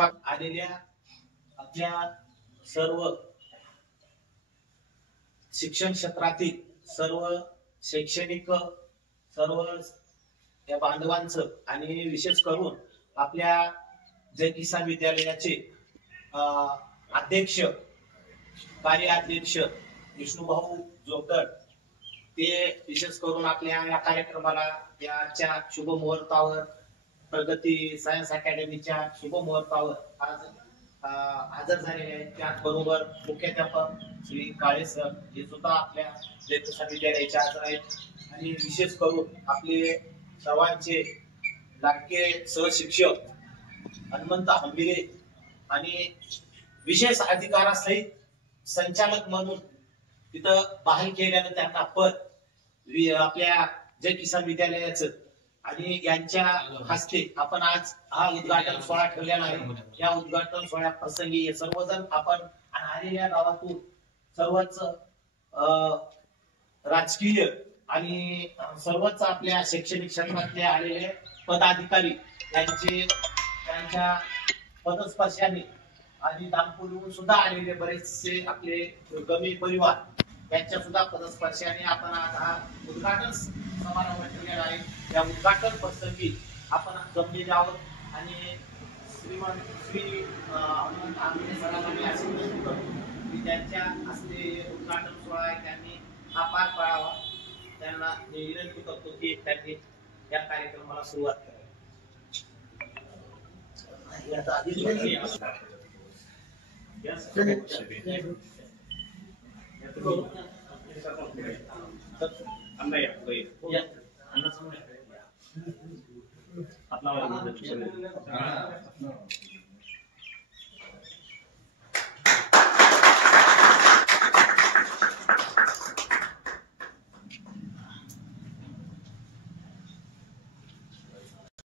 आलेल्या आपल्या सर्व शिक्षण क्षेत्रातील सर्व शैक्षणिक सर्व या बांधवांचं आणि विशेष करून आपल्या जय किसान विद्यालयाचे अध्यक्ष कार्याध्यक्ष विष्णुभाऊ जोगदड ते विशेष करून आपल्या या कार्यक्रमाला याच्या शुभ मुहूर्तावर प्रगती सायन्स अकॅडमीच्या शुभ मुहूर्तावर आज हजर झालेले आहेत. त्याचबरोबर मुख्याध्यापक श्री काळे सर हे सुद्धा आपल्या जय किसान विद्यालयाचे हजर आहेत आणि विशेष करून आपले सर्वांचे लाडके सहशिक्षक हनुमंत हंबिले आणि विशेष अधिकारासहित संचालक म्हणून तिथं बहाल केल्यानं त्यांना पद आपल्या जय किसान विद्यालयाचं आणि यांच्या हस्ते आपण आज हा उद्घाटन सोहळा ठेवलेला आहे. या उद्घाटन सोहळ्या प्रसंगी सर्वजण आपण आलेल्या गावातून सर्वच राजकीय आणि सर्वच आपल्या शैक्षणिक क्षेत्रातले आलेले पदाधिकारी त्यांच्या पदस्पर्शाने आणि दामपूरहून सुद्धा आलेले बरेचसे आपले गमी परिवार यांच्या सुद्धा पदस्पर्शाने आपण आज हा उद्घाटन समारंभ ठेवलेला आहे. या उद्घाटन प्रसंगी आपण जमलेले आहोत आणि श्री हनुमंत आंबेडकर सरांना मी असे विनंती करतो की त्यांच्या हस्ते उद्घाटन सोहळा आहे त्यांनी हा पार पाडावा. त्यांना मी विनंती करतो की त्यांनी या कार्यक्रमाला सुरुवात करावी. आपला